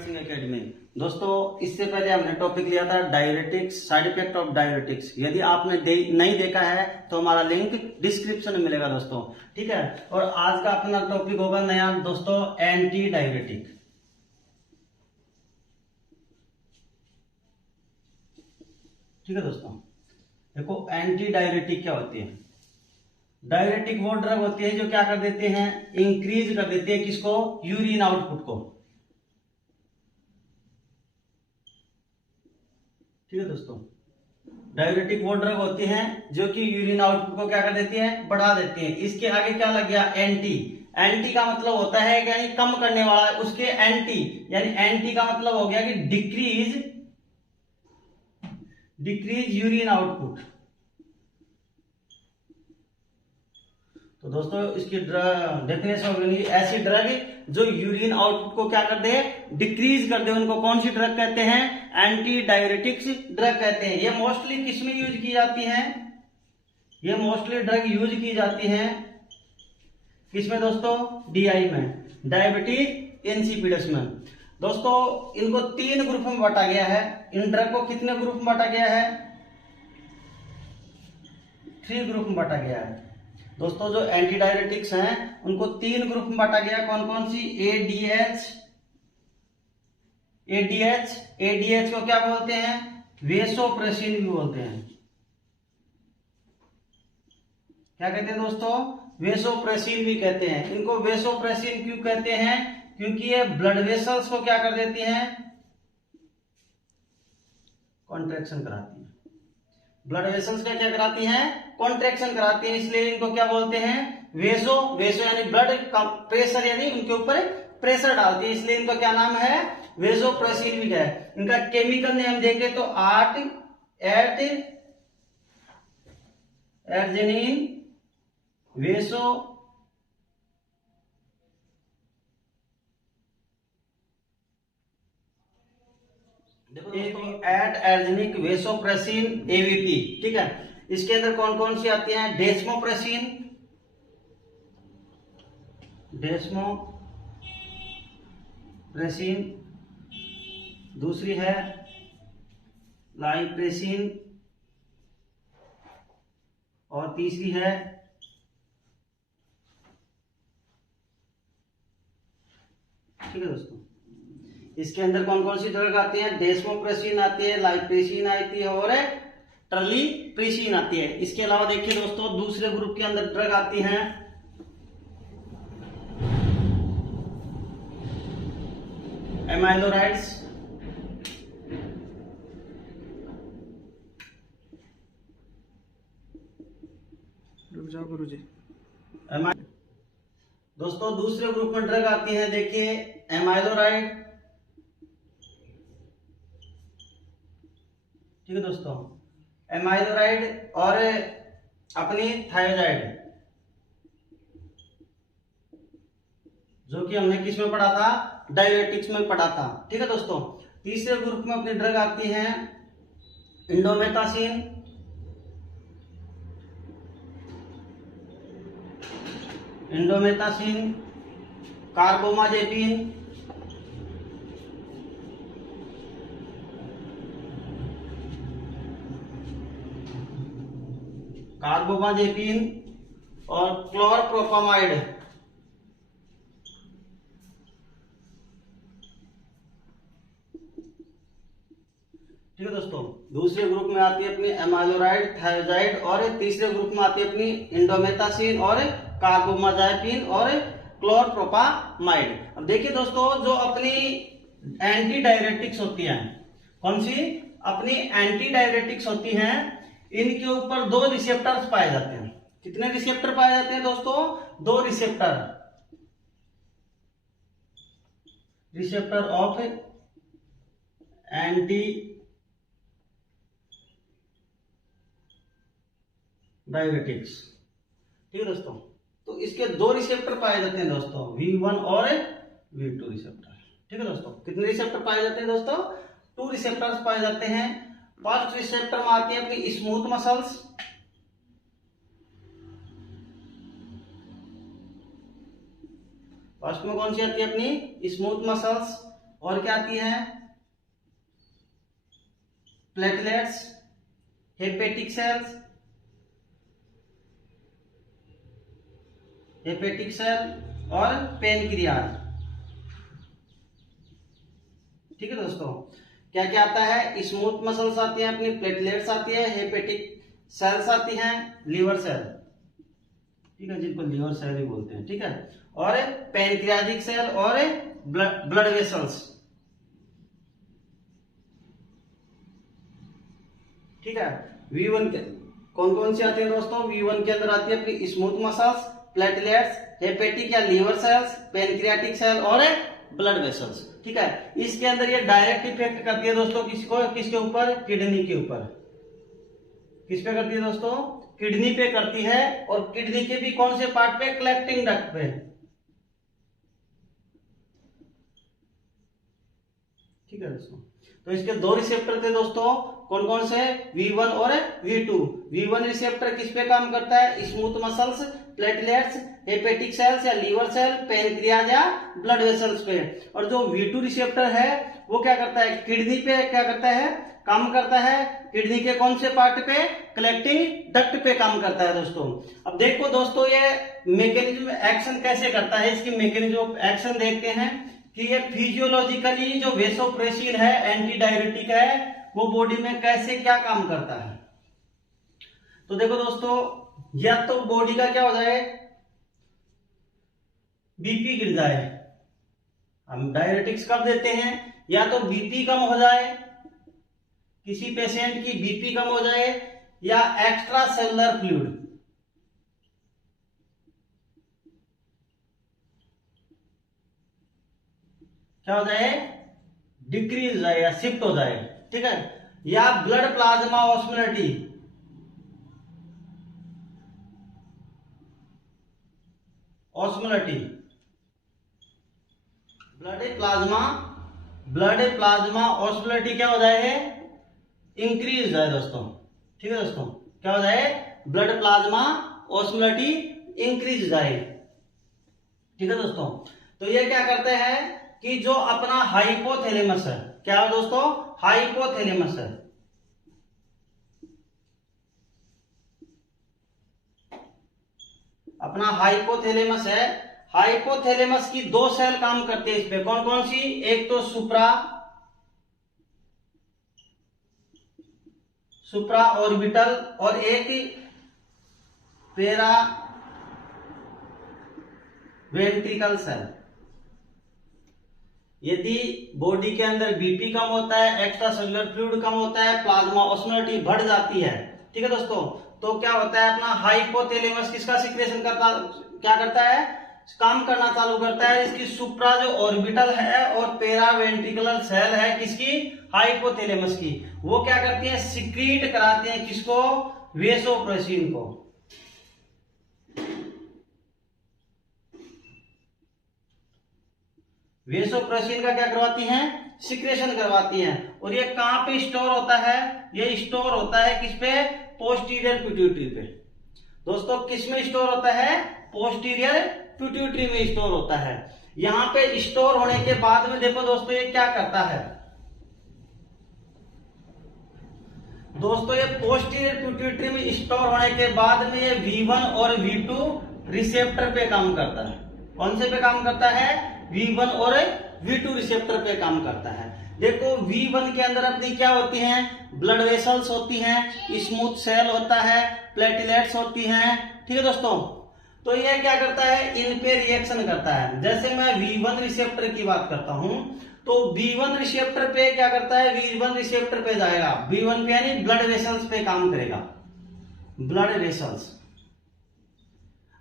Singh academy. दोस्तों, इससे पहले हमने टॉपिक लिया था diuretics, side effect of diuretics. यदि आपने नहीं देखा है तो हमारा लिंक डिस्क्रिप्शन में मिलेगा दोस्तों, ठीक है। और आज का अपना टॉपिक होगा नया दोस्तों, एंटी डायरेटिक। ठीक है दोस्तों, देखो एंटी डायरेटिक क्या होती है। डायरेटिक वो ड्रग होती है जो क्या कर देते हैं, इंक्रीज कर देते हैं किसको, यूरिन आउटपुट को। ठीक है दोस्तों, डायरेटिक वो ड्रग होती हैं जो कि यूरिन आउटपुट को क्या कर देती हैं, बढ़ा देती हैं। इसके आगे क्या लग गया, एंटी। एंटी का मतलब होता है कि यानी कम करने वाला, उसके एंटी, यानी एंटी का मतलब हो गया कि डिक्रीज यूरिन आउटपुट। तो दोस्तों, इसकी ड्रग डेफिनेशन होगी ऐसी ड्रग जो यूरिन आउटपुट को क्या कर दे, डिक्रीज कर दे, उनको कौन सी ड्रग कहते हैं, एंटी डायरेटिक्स ड्रग कहते हैं। ये मोस्टली किस में यूज की जाती हैं, ये मोस्टली ड्रग यूज की जाती हैं किसमें दोस्तों, डीआई में, डायबिटीज इंसिपिडस में। दोस्तों, इनको 3 ग्रुप में बांटा गया है। इन ड्रग को कितने ग्रुप में बांटा गया है, 3 ग्रुप में बांटा गया है। दोस्तों, जो एंटी डायरेटिक्स हैं उनको 3 ग्रुप में बांटा गया। कौन कौन सी, एडीएच को क्या बोलते हैं, वेसोप्रेसिन भी बोलते हैं। क्या कहते हैं दोस्तों, वेसोप्रेसिन भी कहते हैं। इनको वेसोप्रेसिन क्यों कहते हैं, क्योंकि ये ब्लड वेसल्स को क्या कर देती हैं, कॉन्ट्रैक्शन कराती है। ब्लड वेसल्स का क्या कराती हैं, कॉन्ट्रैक्शन कराती है, इसलिए इनको क्या बोलते हैं, वेसो यानी ब्लड का प्रेशर, यानी उनके ऊपर प्रेशर डालती है, इसलिए इनका क्या नाम है, वेसोप्रेसिन भी है। इनका केमिकल नेम देखें तो एर्जिनिन वेसो एर्जिनिक वेसोप्रेसिन एवीपी। ठीक है, इसके अंदर कौन कौन सी आती हैं, डेस्मोप्रेसिन, दूसरी है लाइप्रेसिन, और तीसरी है ठीक है दोस्तों, इसके अंदर कौन कौन सी ड्रग आती है, डेस्मोप्रेसिन आती है, लाइप्रेसिन आती है और टर्लीप्रेसिन आती है। इसके अलावा देखिए दोस्तों, दूसरे ग्रुप के अंदर ड्रग आती हैं एमाइलोराइड्स, रुक जाओ गुरुजी। दोस्तों, दूसरे ग्रुप में ड्रग आती है, देखिए एमाइलोराइड। ठीक है दोस्तों, एमाइलोराइड और अपनी थायराइड, जो कि हमने किस में पढ़ा था, डायरेटिक्स में पढ़ा था। ठीक है दोस्तों, तीसरे ग्रुप में अपनी ड्रग आती है इंडोमेथासिन, कार्बोमाजेपिन, और क्लोरप्रोपामाइड। ठीक है दोस्तों, दूसरे ग्रुप में आती है अपनी एमाइलोराइड, थायराइड, और तीसरे ग्रुप में आती है अपनी इंडोमेथासिन और कार्बोमाजेपिन और क्लोरप्रोपामाइड। अब देखिए दोस्तों, जो अपनी एंटी डायरेटिक्स होती हैं, कौन सी, अपनी एंटी डायरेटिक्स होती हैं, इनके ऊपर 2 रिसेप्टर्स पाए जाते हैं। कितने रिसेप्टर पाए जाते हैं दोस्तों, 2 रिसेप्टर ऑफ एंटी डायरेटिक्स। ठीक है दोस्तों, तो इसके 2 रिसेप्टर पाए जाते हैं दोस्तों, V1 और V2 रिसेप्टर। ठीक है दोस्तों, कितने रिसेप्टर पाए जाते हैं दोस्तों, 2 रिसेप्टर्स पाए जाते हैं। फर्स्ट रिसेप्टर में आती है अपनी स्मूथ मसल्स, फर्स्ट में कौन सी आती है अपनी स्मूथ मसल्स, और क्या आती है, platelets, hepatic cells, hepatic cell और पेनक्रियाज। ठीक है दोस्तों, क्या क्या आता है, स्मूथ मसल्स आती हैं अपनी, प्लेटलेट्स आती है, हेपेटिक सेल्स आती हैं, लीवर सेल, ठीक है, जिनको लीवर सेल ही बोलते हैं, ठीक है, और पैनक्रियाटिक सेल और ब्लड वेसल्स। ठीक है, V1 के कौन कौन सी आती है दोस्तों, V1 के अंदर आती है अपनी स्मूथ मसल्स, प्लेटलेट्स, हेपेटिक या लीवर सेल्स, पैनक्रियाटिक सेल और ब्लड वेसल्स। ठीक है, इसके अंदर ये डायरेक्ट इफेक्ट करती है दोस्तों किसके ऊपर, किडनी के ऊपर। किस पे करती है दोस्तों, किडनी पे करती है, और किडनी के भी कौन से पार्ट पे, कलेक्टिंग डक्ट पे। ठीक है दोस्तों, तो इसके दो रिसेप्टर थे दोस्तों, कौन कौन से, V1 और V2। V1 रिसेप्टर किस पे काम करता है, smooth muscles, platelets, hepatic sales या लीवर सेल, पैनक्रियाज या ब्लड वेसल्स पे। और जो V2 रिसेप्टर है वो क्या करता है, किडनी पे क्या करता है, काम करता है। किडनी के कौन से पार्ट पे, कलेक्टिंग डक्ट पे काम करता है दोस्तों। अब देखो दोस्तों, ये मैकेनिज्म एक्शन कैसे करता है, इसकी मैकेनिज्म ऑफ एक्शन देखते हैं कि ये फिजियोलॉजिकली जो वेसोप्रेसिन है, एंटी डायरेटिक है, वो बॉडी में कैसे क्या काम करता है। तो देखो दोस्तों, या तो बॉडी का क्या हो जाए, बीपी गिर जाए, हम डायरेटिक्स कब देते हैं, या तो बीपी कम हो जाए, किसी पेशेंट की बीपी कम हो जाए, या एक्स्ट्रा सेलुलर फ्लूइड, क्या हो जाए, डिक्रीज हो जाए या शिफ्ट हो जाए। ठीक है, या blood plasma osmolality, osmolality, blood plasma osmolality क्या हो जाए, इंक्रीज हो जाए दोस्तों। ठीक है दोस्तों, क्या हो जाए, ब्लड प्लाज्मा ऑस्मोलिटी इंक्रीज हो जाए। ठीक है दोस्तों, तो ये क्या करते हैं कि जो अपना हाइपोथैलेमस है, क्या है दोस्तों, हाइपोथैलेमस है, अपना हाइपोथैलेमस है, हाइपोथैलेमस की दो सेल काम करते हैं इस पे, कौन कौन सी, एक तो सुप्रा ऑर्बिटल और एक पेरा वेंट्रिकल सेल। यदि बॉडी के अंदर बीपी कम होता है, एक्स्ट्रा सेलुलर फ्लूइड कम होता है, प्लाज्मा ऑस्मोलिटी बढ़ जाती है, ठीक है दोस्तों, तो क्या होता है, अपना हाइपोथैलेमस किसका सिक्रेशन करता, क्या करता है, काम करना चालू करता है, इसकी सुप्रा जो ऑर्बिटल है और पेरा वेंट्रिकुलर सेल है किसकी, हाइपोथैलेमस की, वो क्या करती है, सिक्रीट कराती है किसको, वेसोप्रेसिन को। वेसोप्रेसिन का क्या करवाती हैं, सिक्रेशन करवाती हैं। और ये कहां पे स्टोर होता है, ये स्टोर होता है किस पे, पोस्टीरियर पिट्यूटरी पे। दोस्तों किस में स्टोर होता है, पोस्टीरियर पिट्यूटरी में स्टोर होता है। यहां पे स्टोर होने के बाद में देखो दोस्तों ये क्या करता है, दोस्तों ये पोस्टीरियर पिट्यूटरी में स्टोर होने के बाद में ये V1 और V2 रिसेप्टर पे काम करता है। कौन से पे काम करता है, V1 और V2 रिसेप्टर पे काम करता है। देखो V1 के अंदर अपनी क्या होती हैं, ब्लड वेसल्स होती हैं, स्मूथ सेल होता है, प्लेटलेट्स होती हैं। ठीक है दोस्तों, तो ये क्या करता है, इन पे रिएक्शन करता है। जैसे मैं V1 रिसेप्टर की बात करता हूं, तो V1 रिसेप्टर पे क्या करता है, V1 रिसेप्टर पे जाएगा, V1 पे यानी ब्लड वेसल्स पे काम करेगा, ब्लड वेसल्स।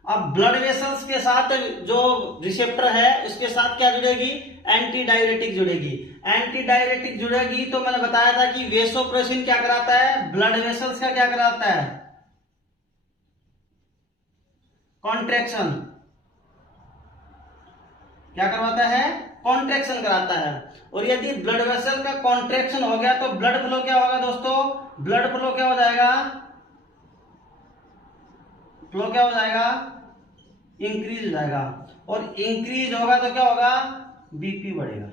अब ब्लड वेसल्स के साथ जो रिसेप्टर है उसके साथ क्या जुड़ेगी, एंटी डायरेटिक जुड़ेगी। एंटी डायरेटिक जुड़ेगी तो मैंने बताया था कि वेसोप्रेसिन क्या कराता है, ब्लड वेसल्स का क्या कराता है, कॉन्ट्रैक्शन, क्या करवाता है, कॉन्ट्रैक्शन कराता है। और यदि ब्लड वेसल का कॉन्ट्रैक्शन हो गया तो ब्लड फ्लो क्या होगा दोस्तों, ब्लड फ्लो क्या हो जाएगा, फ्लो क्या हो जाएगा, इंक्रीज हो जाएगा। और इंक्रीज होगा तो क्या होगा, बीपी बढ़ेगा।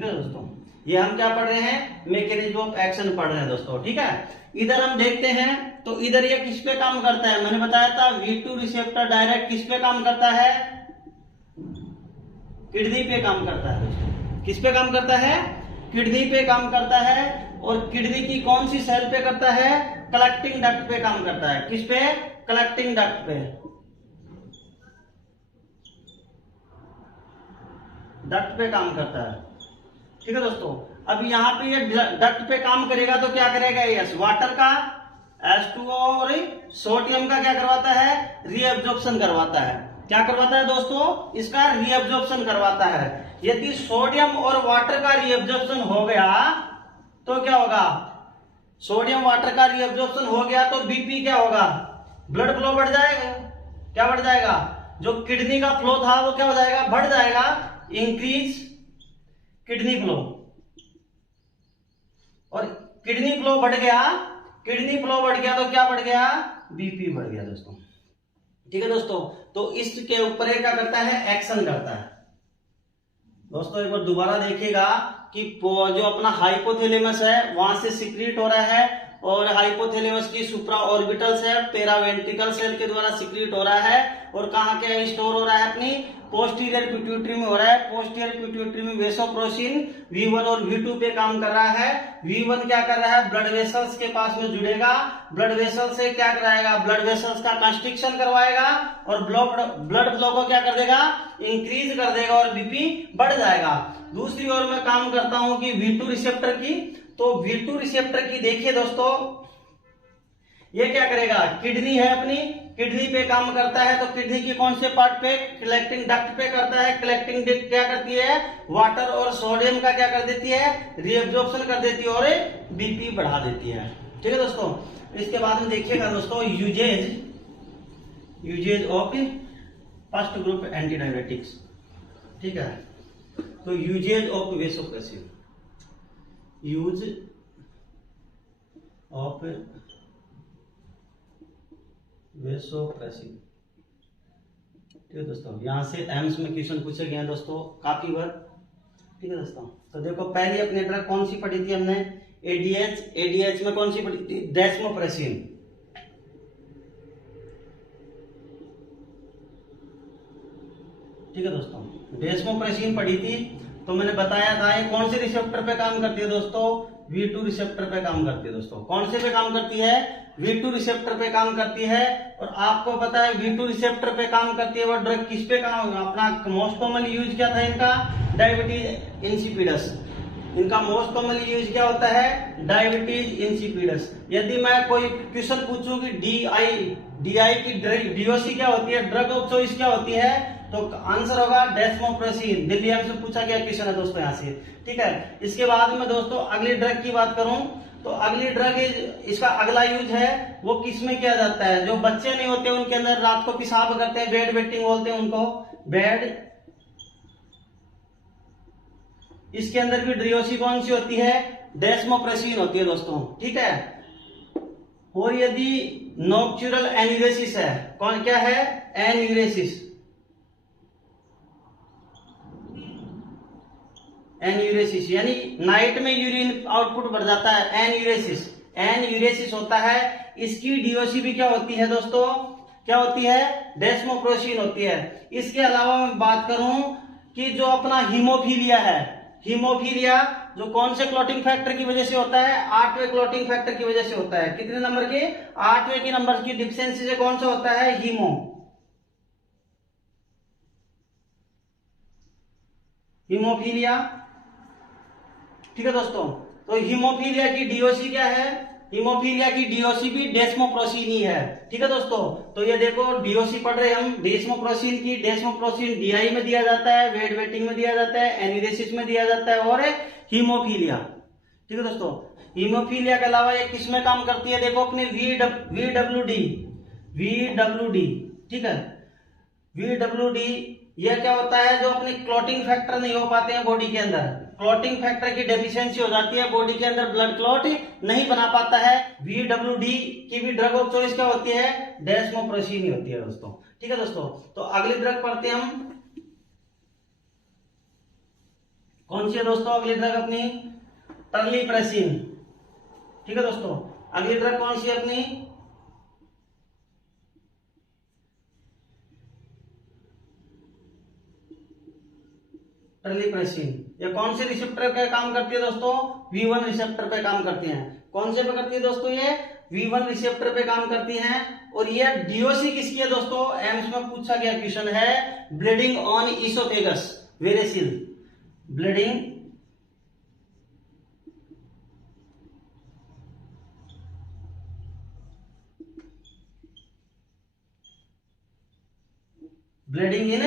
ठीक है दोस्तों, ये हम क्या पढ़ रहे हैं, मैकेनिज्म ऑफ एक्शन पढ़ रहे हैं दोस्तों। ठीक है, इधर हम देखते हैं तो इधर ये किस पे काम करता है, मैंने बताया था V2 रिसेप्टर डायरेक्ट किस पे काम करता है, किडनी पे काम करता है दोस्तों। किस पे काम करता है, किडनी पे काम करता है। और किडनी की कौन सी सेल पे करता है, कलेक्टिंग डक्ट पे काम करता है। किस पे, कलेक्टिंग डक्ट पे, डक्ट पे काम करता है। ठीक है दोस्तों, अब यहाँ पे ये डक्ट पे काम करेगा तो क्या करेगा, यस वाटर का H2O और सोडियम का क्या करवाता है, रीअब्जॉर्प्शन करवाता है। क्या करवाता है दोस्तों, इसका रीअब्जॉर्प्शन करवाता है। यदि सोडियम और वाटर का रीअब्जॉर्प्शन हो गया तो क्या होगा, सोडियम वाटर का रीअब्जॉर्प्शन हो गया तो बीपी क्या होगा, ब्लड फ्लो बढ़ जाएगा। क्या बढ़ जाएगा, जो किडनी का फ्लो था वो क्या हो जाएगा, बढ़ जाएगा, इंक्रीज किडनी फ्लो। और किडनी फ्लो बढ़ गया, किडनी फ्लो बढ़ गया तो क्या बढ़ गया, बीपी बढ़ गया दोस्तों। ठीक है दोस्तों, तो इसके ऊपर क्या करता है, एक्शन करता है दोस्तों। एक बार दोबारा देखिएगा कि जो अपना हाइपोथैलेमस है वहां से सिक्रीट हो रहा है, और हाइपोथैलेमस की सुप्रा ऑर्बिटल सेल पेरावेंट्रिकल सेल के द्वारा सिक्रीट हो रहा है। और कहाँ के स्टोर हो रहा है, अपनी पोस्टीरियर पिट्यूटरी में हो रहा है। पोस्टीरियर पिट्यूटरी में वेसोप्रोसिन V1 और V2 पे काम कर रहा है। V1 क्या कर रहा है, ब्लड वेसल्स के पास में जुड़ेगा, ब्लड वेसल से क्या कराएगा, ब्लड वेसल्स का कंस्ट्रिक्शन करवाएगा और ब्लड फ्लो को क्या कर देगा, इंक्रीज कर देगा और बीपी बढ़ जाएगा। दूसरी ओर मैं काम करता हूं कि V2 रिसेप्टर की, तो V2 रिसेप्टर की देखिए दोस्तों, ये क्या करेगा, किडनी है अपनी, किडनी पे काम करता है। तो किडनी की कौन से पार्ट पे, कलेक्टिंग डक्ट पे करता है। कलेक्टिंग डक्ट क्या करती है, वाटर और सोडियम का क्या कर देती है, रीअब्जॉर्प्शन कर देती है और बीपी बढ़ा देती है। ठीक है दोस्तों, इसके बाद में देखिएगा दोस्तों यूजेज ऑफ फर्स्ट ग्रुप एंटीडायरेटिक्स। ठीक है, तो यूजेज ऑफ वेसोप्रेसिव, यूज ऑफ वेसोप्रेसिव। ठीक है दोस्तों, यहां से एम्स में क्वेश्चन पूछे गए हैं दोस्तों काफी बार। ठीक है दोस्तों, तो देखो पहली अपनी ड्रग कौन सी पढ़ी थी हमने, एडीएच। एडीएच में कौन सी पढ़ी थी, डेस्मोप्रेसिन। ठीक है दोस्तों, डेस्मोप्रेसिन पढ़ी थी। तो मैंने बताया था ये कौन से रिसेप्टर पे काम करती है दोस्तों, V2 रिसेप्टर पे काम करती है दोस्तों। कौन से पे काम करती है, V2 रिसेप्टर पे काम करती है। और आपको पता है V2 रिसेप्टर पे काम करती है वो ड्रग किस पे काम, अपना मोस्ट कॉमनली यूज क्या था इनका, डायबिटीज इंसिपिडस। इनका मोस्ट कॉमनली यूज क्या होता है, डायबिटीज इंसिपिडस। यदि मैं कोई क्वेश्चन पूछूं कि DI की DOC क्या होती है, ड्रग ऑफ चॉइस क्या होती है, तो आंसर होगा डेस्मोप्रेसिन। दिल्ली से पूछा गया क्वेश्चन है दोस्तों यहाँ से। ठीक है, इसके बाद में दोस्तों अगली ड्रग की बात करूं तो अगली ड्रग इसका अगला यूज है वो किस में किया जाता है, जो बच्चे नहीं होते उनके अंदर रात को पेशाब करते हैं, बेड वेटिंग बोलते हैं उनको, बेड। इसके अंदर भी DOC कौन सी होती है, डेस्मोप्रेसिन होती है दोस्तों। ठीक है, और यदि नॉक्चुरल एन्यूरेसिस है, कौन क्या है, एन्यूरेसिस, एन्यूरेसिस यानी नाइट में यूरिन आउटपुट बढ़ जाता है, एन्यूरेसिस। एन्यूरेसिस होता है, इसकी DOC भी क्या होती है दोस्तों, क्या होती है, डेस्मोप्रेसिन होती है। इसके अलावा मैं बात करूं कि जो अपना हीमोफीलिया है, हीमोफीलिया जो कौन से क्लॉटिंग फैक्टर की वजह से होता है, 8वें क्लॉटिंग फैक्टर की वजह से होता है। कितने नंबर के, 8वें की नंबर की डिफिशियंसी से कौन सा होता है, हीमोफीलिया। ठीक है दोस्तों, तो हीमोफीलिया की DOC क्या है, हीमोफीलिया की DOC भी डेस्मोप्रेसिन ही है। ठीक है दोस्तों, तो ये देखो DOC पढ़ रहे हम डेस्मोप्रेसिन की। डेस्मोप्रेसिन DI में दिया जाता है, बेड वेटिंग में दिया जाता है, एन्यूरेसिस में दिया जाता है और हीमोफीलिया। ठीक है दोस्तों, हीमोफीलिया के अलावा ये किस में काम करती है, देखो अपने VWD। ठीक है, VWD यह क्या होता है, जो अपने क्लॉटिंग फैक्टर नहीं हो पाते हैं बॉडी के अंदर, क्लॉटिंग फैक्टर की डेफिशिएंसी हो जाती है, बॉडी के अंदर ब्लड क्लॉट नहीं बना पाता है। VWD की भी ड्रग ऑफ चॉइस क्या होती है, डेस्मोप्रेसिन ही होती है दोस्तों। ठीक है दोस्तों, तो अगली ड्रग पढ़ते हैं हम, कौन सी है दोस्तों अगली ड्रग अपनी? टर्लीप्रेसिन। ठीक है दोस्तों, अगली ड्रग कौन सी है अपनी? टर्लीप्रेसिन। ये कौन से रिसेप्टर पे काम करती है दोस्तों? V1 रिसेप्टर पे काम करती हैं। कौन से पे करती है दोस्तों? ये V1 रिसेप्टर पे काम करती हैं। और ये डीओसी किसकी है दोस्तों? एम्स में पूछा गया क्वेश्चन है, bleeding on oesophagus variceal. Bleeding in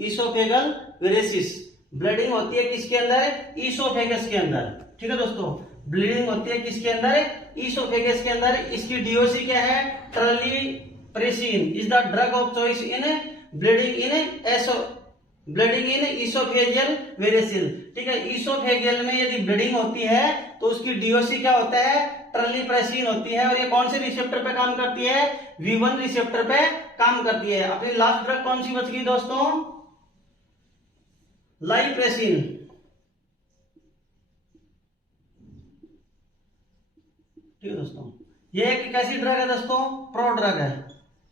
oesophageal varices. Bleeding होती है किसके अंदर? इसोफेगस के अंदर। ठीक है दोस्तों, ब्लीडिंग होती है किसके अंदर? इसोफेगस के अंदर। इसकी डीओसी क्या है? Terlipressin is the drug of choice in bleeding in oesophageal variceal. ठीक है, इसोफेजियल में यदि ब्लीडिंग होती है तो उसकी डीओसी क्या होता है? टर्लीप्रेसिन होती है। और ये कौन से रिसेप्टर पे काम करती है? V1 रिसेप्टर पे काम करती है। अपनी लास्ट ड्रग कौन सी बच गई दोस्तों? लाइप्रेसिन। ठीक है दोस्तों, ये एक कैसी ड्रग है दोस्तों? प्रो ड्रग है।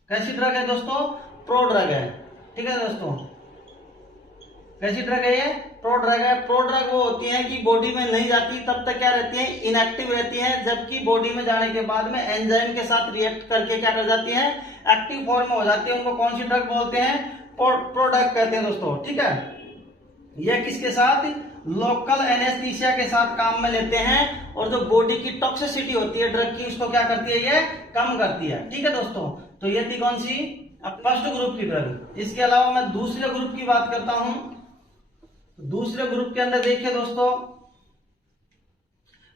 कैसी ड्रग है दोस्तों? प्रो ड्रग है। ठीक है दोस्तों, कैसी ड्रग है ये? प्रो ड्रग है। प्रो ड्रग वो होती है कि बॉडी में नहीं जाती तब तक क्या रहती है? इनएक्टिव रहती है, जबकि बॉडी में जाने के बाद में एंजाइम के साथ रिएक्ट करके क्या कर जाती है? एक्टिव फॉर्म में हो जाती है। उनको कौन सी ड्रग बोलते हैं? प्रो ड्रग कहते हैं दोस्तों। ठीक है, ये किसके साथ? लोकल एनेस्थीसिया के साथ काम में लेते हैं। और जो बॉडी की टॉक्सिसिटी होती है ड्रग की, उसको क्या करती है? ये कम करती है। ठीक है दोस्तों, तो ये थी कौन सी? फर्स्ट ग्रुप की ड्रग। इसके अलावा मैं दूसरे ग्रुप की बात करता हूं। दूसरे ग्रुप के अंदर देखिए दोस्तों,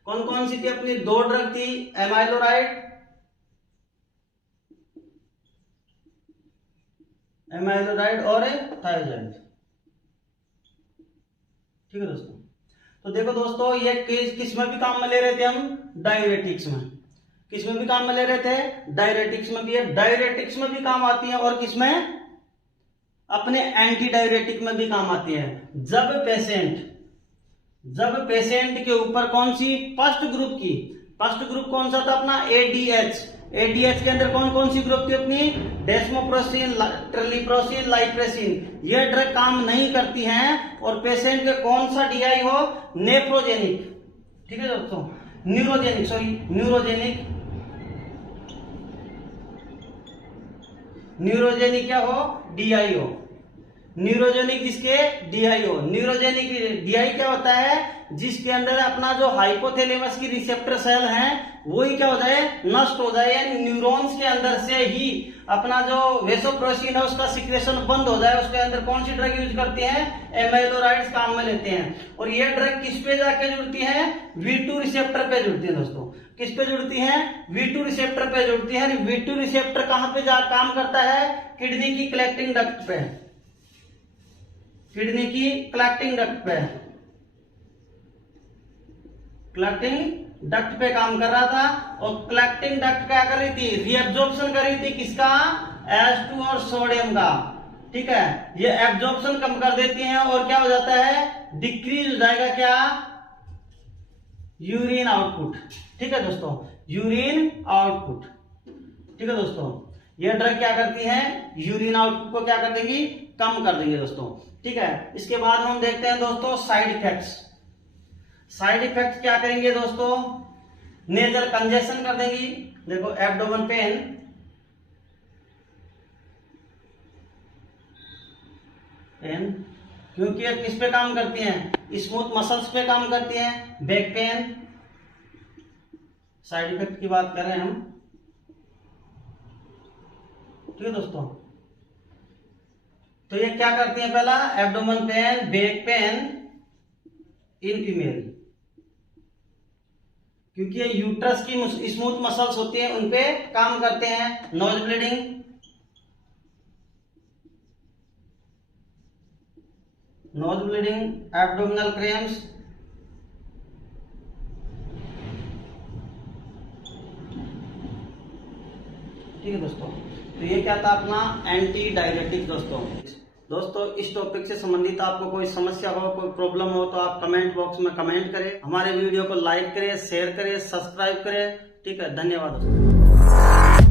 कौन कौन सी थी अपनी? दो ड्रग थी, एमाइलोराइड और थायराइड। ठीक है दोस्तों, तो देखो दोस्तों, ये किस में भी काम में ले रहे थे हम? डायरेटिक्स में। किस में भी काम में ले रहे थे? डायरेटिक्स में भी है। डायरेटिक्स में भी काम आती है और किसमें? अपने एंटी डायरेटिक में भी काम आती है। जब पेशेंट के ऊपर कौन सी? फर्स्ट ग्रुप कौन सा था अपना? एडीएच। एडीएच के अंदर कौन कौन सी ग्रुप थी अपनी? डेस्मोप्रोसिन, टर्लीप्रोसिन, लाइप्रेसिन। ये ड्रग काम नहीं करती हैं और पेशेंट के कौन सा डीआई हो? नेफ्रोजेनिक। ठीक है दोस्तों, न्यूरोजेनिक क्या हो? डीआई हो। न्यूरोजेनिक किसके? डीआई हो। न्यूरोजेनिक डीआई क्या होता है? जिसके अंदर अपना जो हाइपोथैलेमस की रिसेप्टर सेल है वही क्या हो जाए? नष्ट हो जाए, यानी न्यूरॉन्स के अंदर से ही अपना जो वेसोप्रेसिन है उसका सिक्रेशन बंद हो जाए। उसके अंदर कौन सी ड्रग यूज करते हैं? एमाइलोराइड्स काम में लेते हैं। और ये ड्रग किस पे जाके जुड़ती है? V2 रिसेप्टर पे जुड़ती है दोस्तों। किस पे जुड़ती है? V2 रिसेप्टर पे जुड़ती है। V2 रिसेप्टर कहां पे जा काम करता है? किडनी की कलेक्टिंग डक्ट पे। किडनी की कलेक्टिंग डक्ट पे काम कर रहा था। और कलेक्टिंग डक्ट क्या कर रही थी? रीअब्जॉर्प्शन कर रही थी किसका? H2 और सोडियम का। ठीक है, ये एब्जॉर्प्शन कम कर देती हैं और क्या हो जाता है? डिक्रीज हो जाएगा क्या? Urine output. ठीक है दोस्तों, यूरिन आउटपुट। ठीक है दोस्तों, ये ड्रग क्या करती है? यूरिन आउटपुट को क्या कर देंगी? कम कर देंगे दोस्तों। ठीक है, इसके बाद हम देखते हैं दोस्तों साइड इफेक्ट्स। साइड इफेक्ट क्या करेंगे दोस्तों? नेजल कंजेशन कर देंगी। देखो, एब्डोमेन पेन, क्योंकि ये किस पे काम करती हैं? स्मूथ मसल्स पे काम करती हैं। बैक पेन, साइड इफेक्ट की बात कर रहे हैं हम। ठीक है दोस्तों, तो ये क्या करती हैं? पहला abdomen pain, back pain in female, क्योंकि ये यूट्रस की स्मूथ मसल्स होती हैं उनपे काम करते हैं। नोज ब्लीडिंग, एब्डोमिनल क्रैम्प्स, ठीक है दोस्तों। तो ये क्या था अपना एंटी डायरेटिक दोस्तों। दोस्तों इस टॉपिक से संबंधित आपको कोई समस्या हो, कोई प्रॉब्लम हो तो आप कमेंट बॉक्स में कमेंट करें, हमारे वीडियो को लाइक करें, शेयर करें, सब्सक्राइब करें। ठीक है, धन्यवाद दोस्तों।